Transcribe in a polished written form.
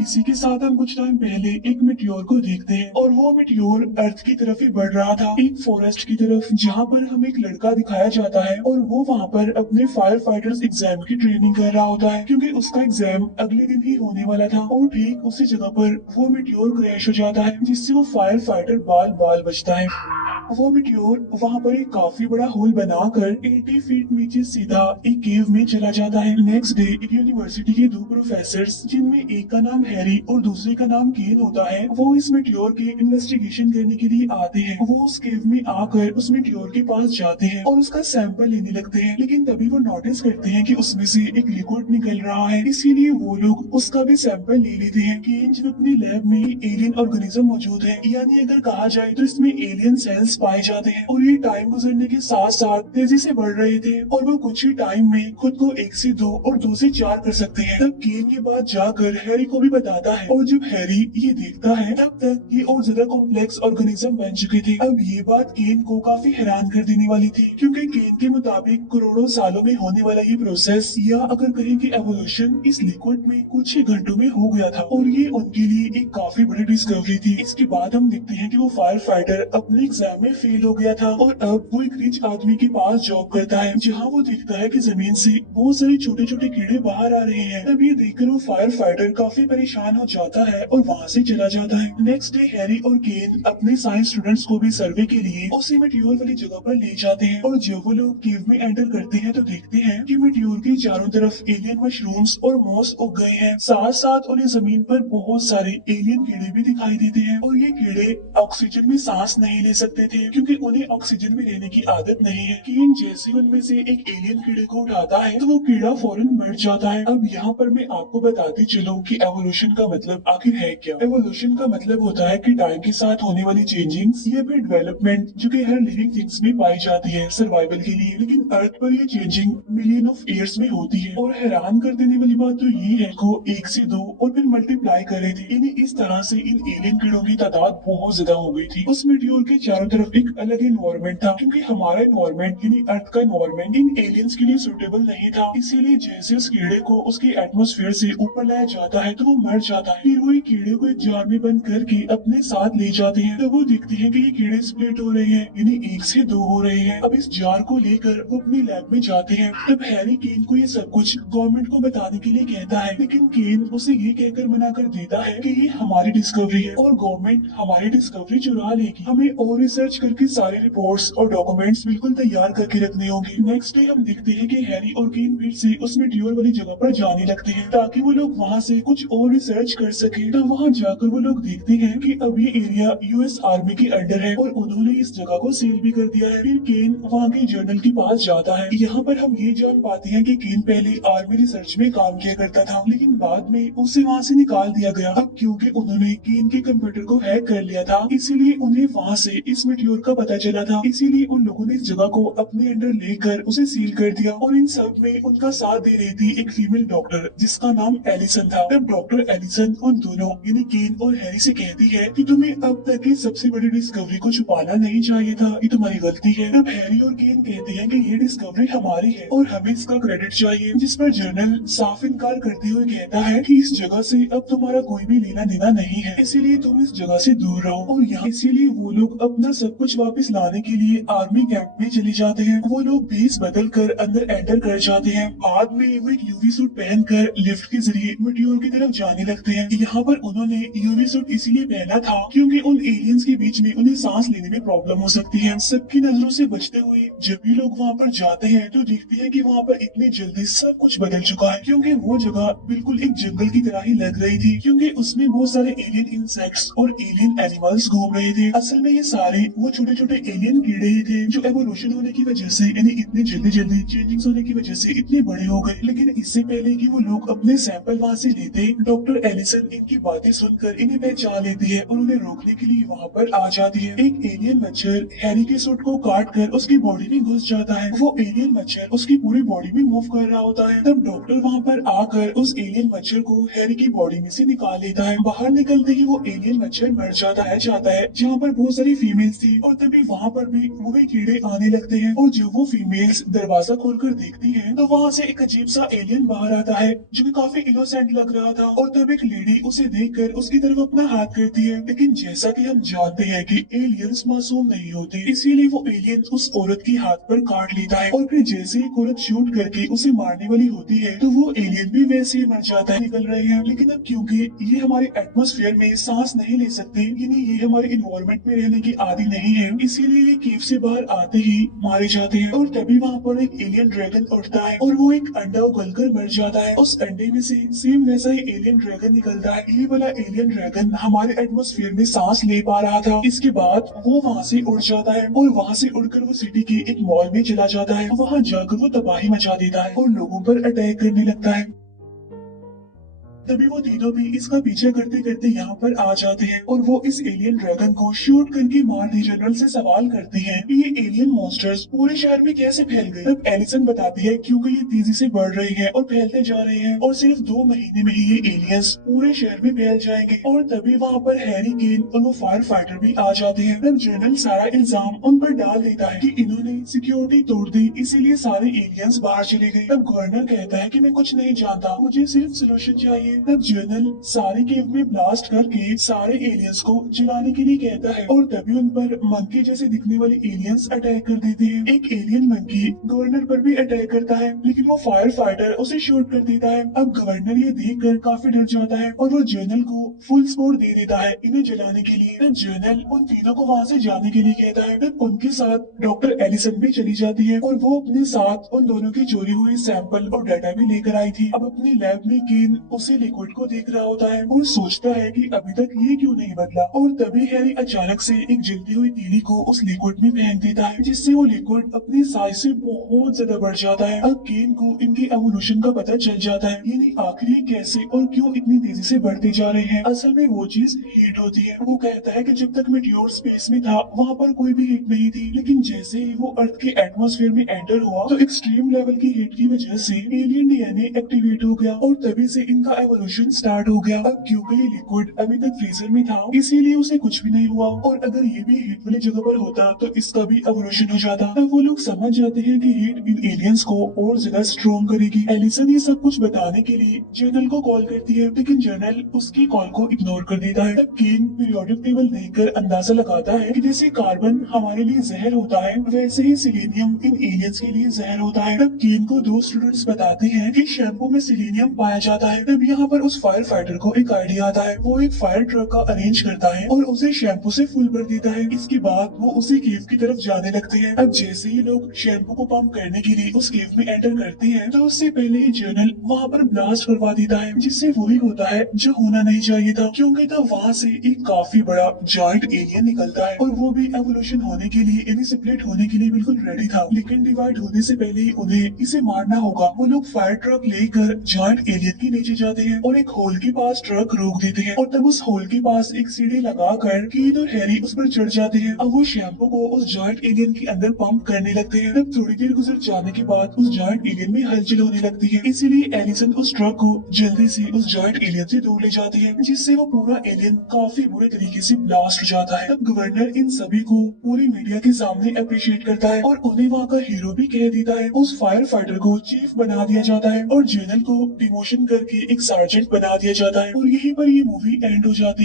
इसी के साथ हम कुछ टाइम पहले एक मिट्योर को देखते हैं और वो मिट्योर अर्थ की तरफ ही बढ़ रहा था, एक फॉरेस्ट की तरफ, जहाँ पर हमें एक लड़का दिखाया जाता है और वो वहाँ पर अपने फायर फाइटर्स एग्जाम की ट्रेनिंग कर रहा होता है क्योंकि उसका एग्जाम अगले दिन ही होने वाला था। और ठीक उसी जगह पर वो मिट्योर क्रैश हो जाता है जिससे वो फायर फाइटर बाल बाल बचता है। वो मिट्योर वहाँ पर एक काफी बड़ा होल बनाकर 80 फीट नीचे सीधा एक केव में चला जाता है। नेक्स्ट डे यूनिवर्सिटी के दो प्रोफेसर जिनमें एक का नाम हैरी और दूसरे का नाम केन होता है, वो इस मिट्योर की इन्वेस्टिगेशन करने के लिए आते हैं। वो उस केव में आकर उस मिट्योर के पास जाते हैं और उसका सैंपल लेने लगते हैं, लेकिन तभी वो नोटिस करते हैं कि उसमें से एक लिक्विड निकल रहा है, इसीलिए वो लोग उसका भी सैंपल ले लेते हैं। केन जब अपनी लैब में एलियन ऑर्गेनिज्म मौजूद है, यानी अगर कहा जाए तो इसमें एलियन सेल्स पाए जाते हैं और ये टाइम गुजरने के साथ साथ तेजी से बढ़ रहे थे और वो कुछ ही टाइम में खुद को 1 से 2 और 2 से 4 कर सकते हैं। तब केन ये बात जाकर हैरी को भी बताता है और जब हैरी ये देखता है तब तक ये और ज्यादा कॉम्प्लेक्स ऑर्गेनिज्म बन चुके थे। अब ये बात केन को काफी हैरान कर देने वाली थी क्योंकि केन के मुताबिक करोड़ों सालों में होने वाला ये प्रोसेस, या अगर कहें कि एवोल्यूशन, इस लिक्विड में कुछ ही घंटों में हो गया था और ये उनके लिए एक काफी बड़ी डिस्कवरी थी। इसके बाद हम देखते हैं कि वो फायर फाइटर अपने एग्जाम में फेल हो गया था और अब वो एक रिच आदमी के पास जॉब करता है, जहाँ वो देखता है कि जमीन से बहुत सारे छोटे छोटे कीड़े बाहर आ रहे हैं। तब ये देखकर वो फायर फाइटर काफी परेशान हो जाता है और वहाँ से चला जाता है। नेक्स्ट डे हैरी और केन अपने साइंस स्टूडेंट्स को भी सर्वे के लिए उसी मिट्योर वाली जगह पर ले जाते हैं और जब वो लोग केव में एंटर करते हैं तो देखते हैं कि मिट्योर के चारों तरफ एलियन मशरूम्स और मॉस उग गए हैं, साथ साथ उन्हें जमीन पर बहुत सारे एलियन कीड़े भी दिखाई देते हैं और ये कीड़े ऑक्सीजन में सांस नहीं ले सकते थे क्योंकि उन्हें ऑक्सीजन में रहने की आदत नहीं है। केन जैसे उनमें से एक एलियन कीड़े को उठाता है तो वो कीड़ा फौरन मर जाता है। अब यहाँ पर मैं आपको बताती चलूं कि एवोल्यूशन का मतलब आखिर है क्या। एवोल्यूशन का मतलब होता है कि टाइम के साथ होने वाली चेंजिंग्स या फिर डेवलपमेंट जो कि हर लिविंग थिंग्स में पाई जाती है सर्वाइवल के लिए, लेकिन अर्थ पर ये चेंजिंग मिलियन ऑफ ईयर्स में होती है। और हैरान कर देने वाली बात तो ये है को 1 से 2 और फिर मल्टीप्लाई कर रहे थे। इन्हें इस तरह से इन एलियन कीड़ों की तादाद बहुत ज्यादा हो गई थी। उस मिट्योर के चारों तरफ एक अलग इन्वायरमेंट था क्योंकि हमारा इन्वायरमेंट यानी अर्थ का इन्वायरमेंट इन एलियंस के लिए सुटेबल नहीं था, इसीलिए जैसे उस कीड़े को उसके एटमॉस्फेयर से ऊपर लाया जाता है तो वो मर जाता है। फिर वो एक कीड़े को एक जार में बंद करके अपने साथ ले जाते हैं। तब वो देखते हैं कि ये कीड़े स्प्लिट हो रहे हैं, यानी 1 से 2 हो रहे हैं। अब इस जार को लेकर वो अपनी लैब में जाते हैं। तब हैरी केन को ये सब कुछ गवर्नमेंट को बताने के लिए कहता है, लेकिन केन उसे ये कहकर मना कर देता है कि ये हमारी डिस्कवरी है और गवर्नमेंट हमारी डिस्कवरी चुरा लेगी। हमें और रिसर्च करके सारे रिपोर्ट्स और डॉक्यूमेंट्स बिल्कुल तैयार करके रखने होंगे। नेक्स्ट डे हम देखते हैं कि हैरी और केन फिर से उस मिट्योर वाली जगह पर जाने लगते हैं ताकि वो लोग वहाँ से कुछ और रिसर्च कर सके। तो वहाँ जाकर वो लोग देखते हैं कि अब ये एरिया यूएस आर्मी के अंडर है और उन्होंने इस जगह को सील भी कर दिया है। फिर केन वहाँ के जर्नल के पास जाता है। यहाँ पर हम ये जान पाते हैं कि केन पहले आर्मी रिसर्च में काम किया करता था, लेकिन बाद में उसे वहाँ से निकाल दिया गया। अब क्योंकि उन्होंने केन के कंप्यूटर को हैक कर लिया था, इसीलिए उन्हें वहाँ से इस मिट्योर का पता चला था, इसीलिए उन लोगों ने इस जगह को अपने अंडर लेकर उसे सील कर दिया। और इन सब में उनका साथ दे रही थी एक फीमेल डॉक्टर जिसका नाम एलिसन था। तब डॉक्टर एलिसन उन दोनों यानी केन और हैरी से कहती है कि तुम्हें अब तक की सबसे बड़ी डिस्कवरी को छुपाना नहीं चाहिए था, ये तुम्हारी गलती है। तब हैरी और केन कहते हैं कि ये डिस्कवरी हमारी है और हमें इसका क्रेडिट चाहिए, जिस पर जर्नल साफ इनकार करते हुए कहता है कि इस जगह से अब तुम्हारा कोई भी लेना देना नहीं है, इसीलिए तुम इस जगह से दूर रहो। और यहाँ इसीलिए वो लोग अपना सब कुछ वापस लाने के लिए आर्मी कैंप में चले जाते हैं। वो लोग भेस बदल कर अंदर एंटर कर जाते हैं। बाद में वो एक यूवी सूट पहनकर लिफ्ट के जरिए मिट्योर की तरफ जाने लगते हैं। यहाँ पर उन्होंने यूवी सूट इसीलिए पहना था क्योंकि उन एलियंस के बीच में उन्हें सांस लेने में प्रॉब्लम हो सकती है। सबकी नजरों से बचते हुए जब भी लोग वहाँ पर जाते हैं तो देखते हैं कि वहाँ पर इतनी जल्दी सब कुछ बदल चुका है, क्योंकि वो जगह बिल्कुल एक जंगल की तरह ही लग रही थी क्योंकि उसमें बहुत सारे एलियन इंसेक्ट्स और एलियन एनिमल्स घूम रहे थे। असल में ये सारे वो छोटे छोटे एलियन कीड़े ही थे जो एवोल्यूशन होने की वजह से यानी इतनी जल्दी जल्दी चेंजिंग्स होने की वजह से इतने बड़े हो गए। लेकिन इससे पहले कि वो लोग अपने सैंपल वहाँ से लेते, डॉक्टर एलिसन इनकी बातें सुनकर इन्हें पहचान लेती है और उन्हें रोकने के लिए वहाँ पर आ जाती है। एक एलियन मच्छर हैरी के सूट को काट कर उसकी बॉडी में घुस जाता है। वो एलियन मच्छर उसकी पूरी बॉडी में मूव कर रहा होता है। तब डॉक्टर वहाँ पर आकर उस एलियन मच्छर को हैरी हैरी की बॉडी में से निकाल लेता है। बाहर निकलते ही वो एलियन मच्छर मर जाता है जहाँ पर बहुत सारी फीमेल्स थी और तभी वहाँ पर भी वही कीड़े आने लगते हैं और जो वो फीमेल्स दरवाजा खोलकर देखती हैं तो वहाँ से एक अजीब सा एलियन बाहर आता है जो कि काफी इनोसेंट लग रहा था और तब एक लेडी उसे देखकर उसकी तरफ अपना हाथ करती है। लेकिन जैसा कि हम जानते हैं कि एलियंस मासूम नहीं होते, इसीलिए वो एलियन उस औरत की हाथ पर काट लेता है और फिर जैसे ही औरत शूट करके उसे मारने वाली होती है तो वो एलियन भी वैसे ही मर जाता है। निकल रहे हैं लेकिन अब क्योंकि ये हमारे एटमॉस्फेयर में सांस नहीं ले सकते, यानी ये हमारे इन्वायरमेंट में रहने की आदि नहीं है, इसीलिए ये केव से बाहर आते ही मारे जाते हैं। और तभी वहाँ पर एक एलियन ड्रैगन उठता है और वो एक अंडा उगलकर मर जाता है। उस अंडे में से सेम वैसा ही एलियन ड्रैगन निकलता है। ये वाला एलियन ड्रैगन हमारे एटमॉस्फेयर में सांस ले पा रहा था। इसके बाद वो वहाँ से उड़ जाता है और वहाँ से उड़कर वो सिटी के एक मॉल में चला जाता है। वहाँ जाकर वो तबाही मचा देता है और लोगों पर अटैक करने लगता है। तभी वो तीनों भी इसका पीछा करते करते यहाँ पर आ जाते हैं और वो इस एलियन ड्रैगन को शूट करके मार्टी जनरल से सवाल करते हैं कि ये एलियन मॉन्स्टर्स पूरे शहर में कैसे फैल गए। तब एलिसन बताती है क्योंकि ये तेजी से बढ़ रहे हैं और फैलते जा रहे हैं और सिर्फ 2 महीने में ही ये एलियंस पूरे शहर में फैल जाएंगे। और तभी वहाँ पर हैरी केन और वो फायर फाइटर भी आ जाते हैं। तब जनरल सारा इल्जाम उन पर डाल देता है कि इन्होंने सिक्योरिटी तोड़ दी, इसीलिए सारे एलियंस बाहर चले गए। तब गवर्नर कहता है कि मैं कुछ नहीं जानता, मुझे सिर्फ सोल्यूशन चाहिए। तब जनरल सारे केव में ब्लास्ट करके सारे एलियंस को जलाने के लिए कहता है और तभी उन पर मंकी जैसे दिखने वाले एलियंस अटैक कर देते हैं। एक एलियन मंकी गवर्नर पर भी अटैक करता है लेकिन वो फायर फाइटर उसे शूट कर देता है। अब गवर्नर ये देखकर काफी डर जाता है और वो जनरल को फुल सपोर्ट दे देता है इन्हें जलाने के लिए। तब जनरल उन तीनों को वहाँ से जाने के लिए कहता है। तब उनके साथ डॉक्टर एलिसन भी चली जाती है और वो अपने साथ उन दोनों की चोरी हुई सैंपल और डाटा भी लेकर आई थी। अब अपनी लैब में केन उसे लिक्विड को देख रहा होता है और सोचता है कि अभी तक ये क्यों नहीं बदला। और तभी हैरी अचानक से एक जलती हुई तीली को उस लिक्विड में फेंक देता है जिससे वो लिक्विड अपनी साइज से बहुत ज्यादा बढ़ जाता है। अब केन को इनके एवोल्यूशन का पता चल जाता है, यानी आखिर ये कैसे और क्यों इतनी तेजी से बढ़ते जा रहे हैं। असल में वो चीज हीट होती है। वो कहता है कि जब तक मीटियोर स्पेस में था वहाँ पर कोई भी हीट नहीं थी, लेकिन जैसे ही वो अर्थ के एटमॉस्फेयर में एंटर हुआ तो एक्सट्रीम लेवल की हीट की वजह से एलियन डीएनए एक्टिवेट हो गया और तभी से इनका एवोल्यूशन स्टार्ट हो गया। अब क्योंकि ये लिक्विड अभी तक फ्रीजर में था इसीलिए उसे कुछ भी नहीं हुआ और अगर ये भी हीट वाली जगह पर होता तो इसका भी एवोल्यूशन हो जाता। तब वो लोग समझ जाते हैं कि हीट इन एलियंस को और ज्यादा स्ट्रॉन्ग करेगी। एलिसन ये सब कुछ बताने के लिए जनरल को कॉल करती है लेकिन जनरल उसकी कॉल को इग्नोर कर देता है। तब केन पीरियोडिक टेबल देखकर अंदाजा लगाता है कि जैसे कार्बन हमारे लिए जहर होता है वैसे ही सिलेनियम इन एलियंस के लिए जहर होता है। तब केन को 2 स्टूडेंट्स बताते हैं कि शैम्पू में सिलेनियम पाया जाता है। तब यहाँ पर उस फायर फाइटर को एक आइडिया आता है। वो एक फायर ट्रक का अरेंज करता है और उसे शैम्पू से फुल भर देता है। इसके बाद वो उसी केव की तरफ जाने लगते हैं। अब जैसे ही लोग शैम्पू को पंप करने के लिए उस केव में एंटर करते हैं तो उससे पहले ही जनरल वहाँ पर ब्लास्ट करवा देता है जिससे वही होता है जो होना नहीं चाहिए था, क्योंकि तब वहाँ से एक काफी बड़ा जॉइंट एलियन निकलता है और वो भी एवोल्यूशन होने के लिए यानी स्प्लिट होने के लिए बिल्कुल रेडी था, लेकिन डिवाइड होने से पहले ही उन्हें इसे मारना होगा। वो लोग फायर ट्रक लेकर जॉइंट एलियन के नीचे जाते हैं और एक होल के पास ट्रक रोक देते हैं और तब उस होल के पास एक सीढ़ी लगाकर कीन और हैरी उस पर चढ़ जाते हैं। अब वो शैम्पू को उस जॉइंट एलियन के अंदर पंप करने लगते हैं। तब थोड़ी देर गुजर जाने के बाद उस जॉइंट एलियन में हलचल होने लगती है, इसीलिए एलिसन उस ट्रक को जल्दी से उस जॉइंट एलियन से दूर ले जाती है जिससे वो पूरा एलियन काफी बुरे तरीके से ब्लास्ट हो जाता है। तब गवर्नर इन सभी को पूरी मीडिया के सामने अप्रिशिएट करता है और उन्हें वहाँ का हीरो भी कह देता है। उस फायर फाइटर को चीफ बना दिया जाता है और जनरल को डिमोशन करके एक सार्जेंट बना दिया जाता है और यहीं पर ये मूवी एंड हो जाती है।